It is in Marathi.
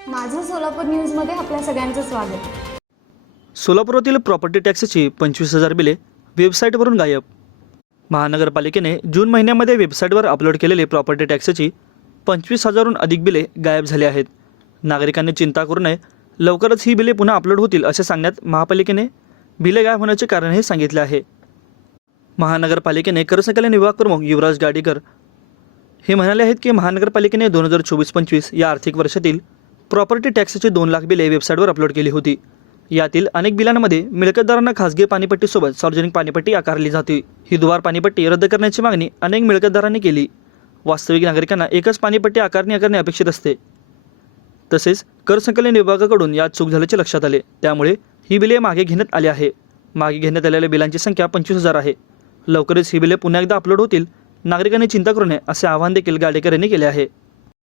सोलापूर न्यूजमध्ये आपल्या सगळ्यांचं स्वागत. सोलापुरातील प्रॉपर्टी टॅक्सची पंचवीस हजार बिले वेबसाईटवरून गायब. महानगरपालिकेने जून महिन्यामध्ये वेबसाईटवर अपलोड केलेली प्रॉपर्टी टॅक्सची पंचवीस हजारहून अधिक बिले गायब झाली आहेत. नागरिकांनी चिंता करू नये लवकरच ही बिले पुन्हा अपलोड होतील असे सांगण्यात महापालिकेने बिले गायब होण्याचे कारणही सांगितले आहे. महानगरपालिकेने करसंकलन विभाग प्रमुख युवराज गाडीकर हे म्हणाले आहेत की महानगरपालिकेने दोन हजार चोवीस पंचवीस या आर्थिक वर्षातील प्रॉपर्टी टॅक्सची दोन लाख बिले वेबसाईटवर अपलोड केली होती. यातील अनेक बिलांमध्ये मिळकतदारांना खासगी पाणीपट्टीसोबत सार्वजनिक पाणीपट्टी आकारली जाते. ही दुवार पाणीपट्टी रद्द करण्याची मागणी अनेक मिळकतदारांनी केली. वास्तविक नागरिकांना एकच पाणीपट्टी आकारणी करणे अपेक्षित असते. तसेच कर संकलन विभागाकडून यात चूक झाल्याचे लक्षात आले. त्यामुळे ही बिले मागे घेण्यात आली आहे. मागे घेण्यात आलेल्या बिलांची संख्या पंचवीस हजार आहे. लवकरच ही बिले पुन्हा एकदा अपलोड होतील. नागरिकांनी चिंता करू नये असे आवाहन देखील गाडेकर यांनी केले आहे.